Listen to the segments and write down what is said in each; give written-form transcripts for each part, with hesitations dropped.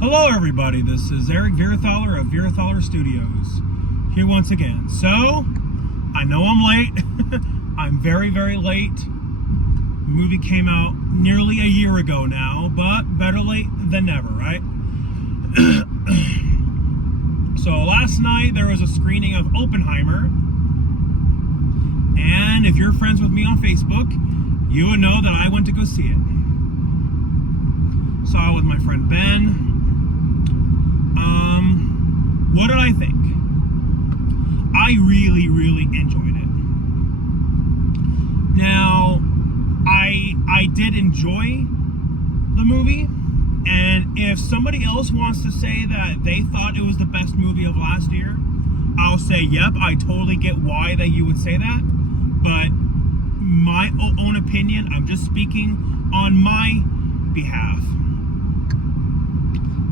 Hello everybody, this is Eric Virathaler of Virathaler Studios, here once again. So, I know I'm late, I'm very late. The movie came out nearly a year ago now, but better late than never, right? So last night there was a screening of Oppenheimer, and if you're friends with me on Facebook, you would know that I went to go see it. Saw it with my friend Ben. What did I think? I really enjoyed it. Now, I did enjoy the movie, and if somebody else wants to say that they thought it was the best movie of last year, I'll say, yep, I totally get why that you would say that, but my own opinion, I'm just speaking on my behalf.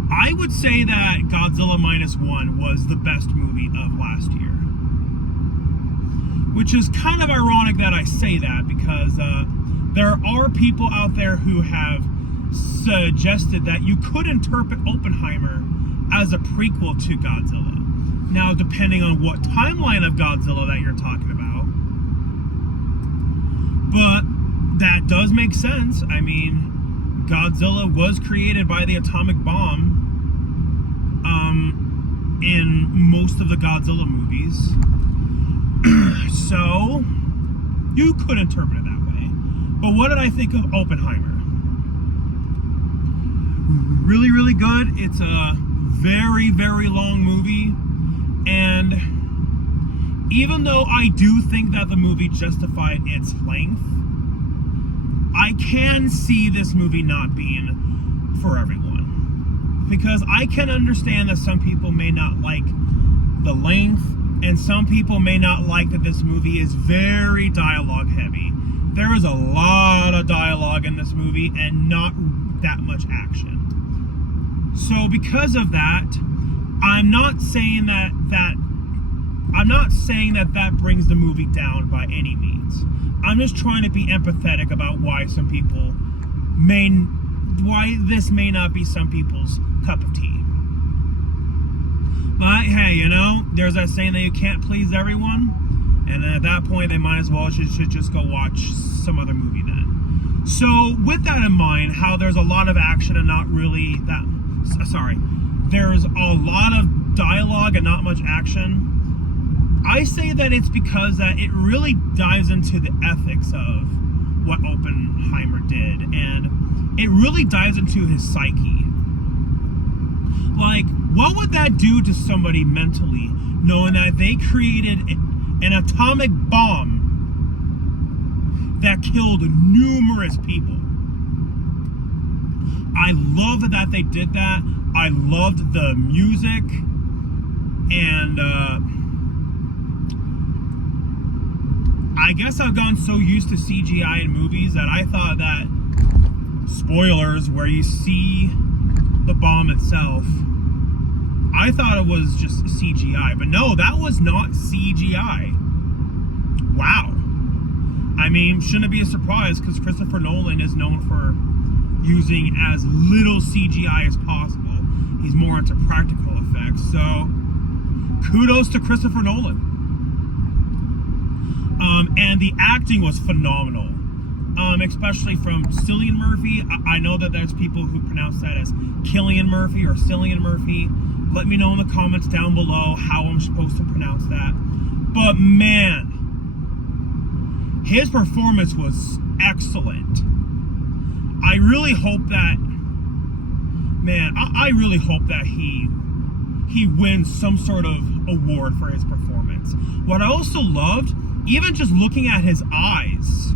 I would say that Godzilla Minus One was the best movie of last year. Which is kind of ironic that I say that, because there are people out there who have suggested that you could interpret Oppenheimer as a prequel to Godzilla. Now, depending on what timeline of Godzilla that you're talking about. But that does make sense. I mean, Godzilla was created by the atomic bomb in most of the Godzilla movies. So, you could interpret it that way. But what did I think of Oppenheimer? Really good. It's a very long movie. And even though I do think that the movie justified its length, I can see this movie not being for everyone. Because I can understand that some people may not like the length, and some people may not like that this movie is very dialogue heavy. There is a lot of dialogue in this movie and not that much action. So because of that, I'm not saying that brings the movie down by any means. I'm just trying to be empathetic about why this may not be some people's cup of tea. But hey, you know, there's that saying that you can't please everyone, and at that point they might as well should just go watch some other movie then. So with that in mind, how there's a lot of action and not really there's a lot of dialogue and not much action, I say that it's because that it really dives into the ethics of what Oppenheimer did, and it really dives into his psyche. Like, what would that do to somebody mentally, knowing that they created an atomic bomb that killed numerous people? I love that they did that. I loved the music, and I guess I've gotten so used to CGI in movies that I thought that, spoilers, where you see the bomb itself, I thought it was just CGI, but no, that was not CGI. Wow. I mean, shouldn't it be a surprise, because Christopher Nolan is known for using as little CGI as possible. He's more into practical effects, so kudos to Christopher Nolan. And the acting was phenomenal. Especially from Cillian Murphy. I know that there's people who pronounce that as Killian Murphy or Cillian Murphy. Let me know in the comments down below how I'm supposed to pronounce that. But man, his performance was excellent. I really hope that, I really hope that he wins some sort of award for his performance. What I also loved, even just looking at his eyes,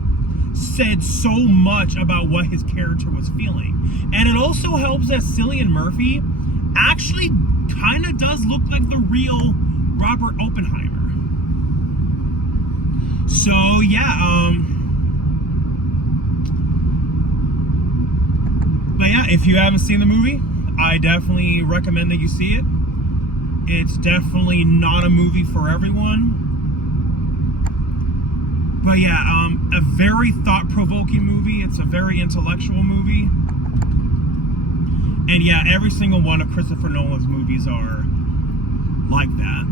said so much about what his character was feeling. And it also helps that Cillian Murphy actually kind of does look like the real Robert Oppenheimer. So yeah, but yeah, if you haven't seen the movie, I definitely recommend that you see it. It's definitely not a movie for everyone. But yeah, a very thought-provoking movie. It's a very intellectual movie. And yeah, every single one of Christopher Nolan's movies are like that.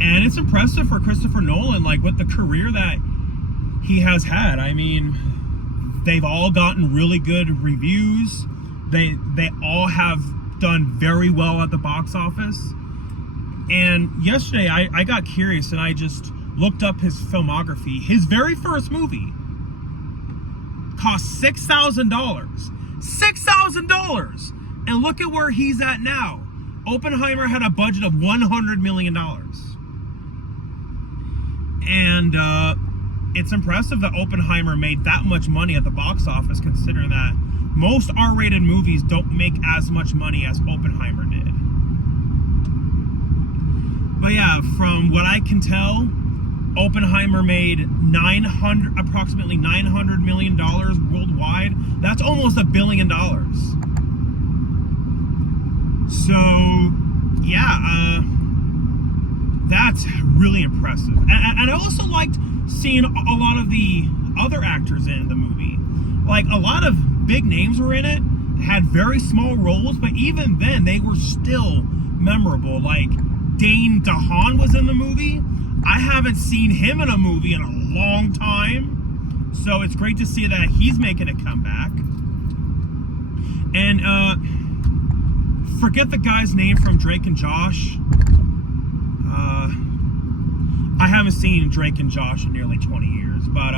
And it's impressive for Christopher Nolan, like with the career that he has had. I mean, they've all gotten really good reviews. They all have done very well at the box office. And yesterday I got curious and I just looked up his filmography. His very first movie cost $6,000. $6,000! And look at where he's at now. Oppenheimer had a budget of $100 million. And it's impressive that Oppenheimer made that much money at the box office, considering that most R-rated movies don't make as much money as Oppenheimer did. But yeah, from what I can tell, Oppenheimer made approximately $900 million worldwide. That's almost $1 billion. So, yeah, that's really impressive. And I also liked seeing a lot of the other actors in the movie. Like, a lot of big names were in it, had very small roles, but even then, they were still memorable. Like, Dane DeHaan was in the movie. I haven't seen him in a movie in a long time, so it's great to see that he's making a comeback. And forget the guy's name from Drake and Josh. I haven't seen Drake and Josh in nearly 20 years, but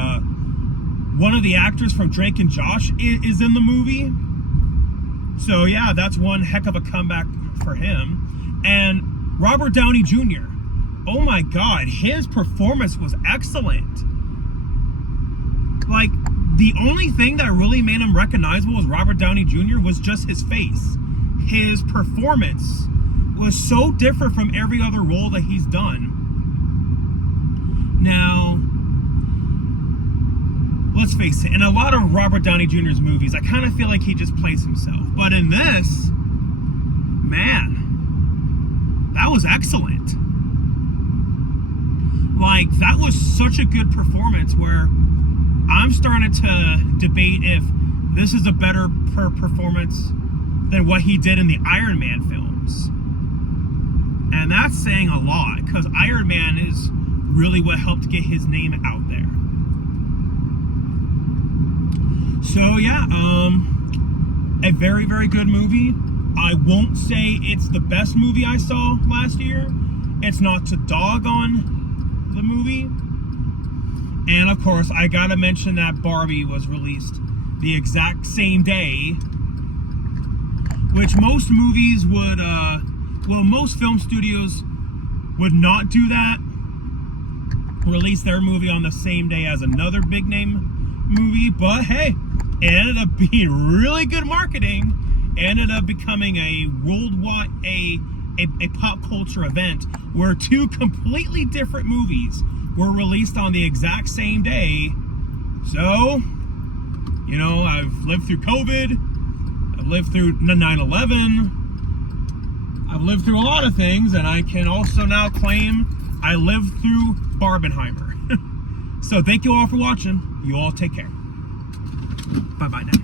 one of the actors from Drake and Josh is in the movie. So yeah, that's one heck of a comeback for him. And Robert Downey Jr., oh my God, his performance was excellent. Like, the only thing that really made him recognizable as Robert Downey Jr. was just his face. His performance was so different from every other role that he's done. Now, let's face it, in a lot of Robert Downey Jr.'s movies, I kind of feel like he just plays himself. But in this, man, that was excellent. Like, that was such a good performance where I'm starting to debate if this is a better performance than what he did in the Iron Man films. And that's saying a lot, because Iron Man is really what helped get his name out there. So yeah, a very, very good movie. I won't say it's the best movie I saw last year. It's not to dog on the movie. And of course, I gotta mention that Barbie was released the exact same day, which most movies would, most film studios would not do that. Release their movie on the same day as another big name movie, but hey, it ended up being really good marketing. It ended up becoming a worldwide, a pop culture event where two completely different movies were released on the exact same day. So, you know, I've lived through COVID, I've lived through 9/11, I've lived through a lot of things, and I can also now claim I lived through Barbenheimer. So thank you all for watching. You all take care. Bye-bye now.